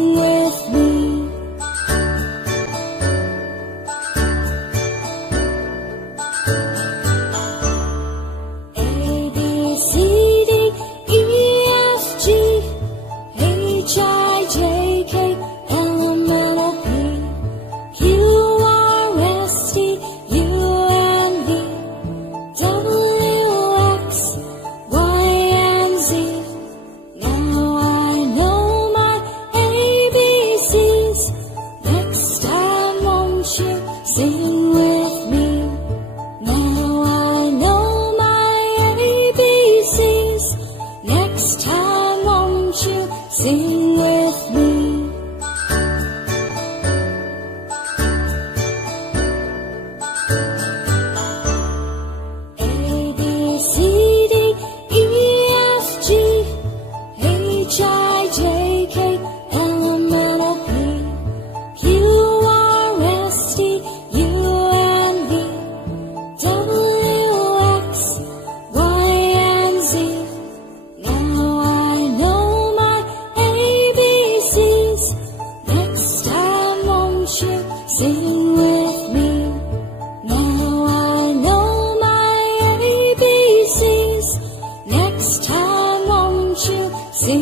Sing with me. A, B, C, D, E, F, G, H, I, J, K, L, M, N, O, P, Q, R, S, T, U, and V, W, X, Y, and Z. Now I know my ABCs. Next time, won't you sing with me? Now I know my ABCs. Next time, won't you sing with me? A, B, C, D, E, F, G, H, I, J, K, L, M, N, O, P, Q, R, S, T, U, and V, W, X, Y, and Z. Now I know my ABCs. Next time, won't you sing with me? Now I know my ABCs. Next time.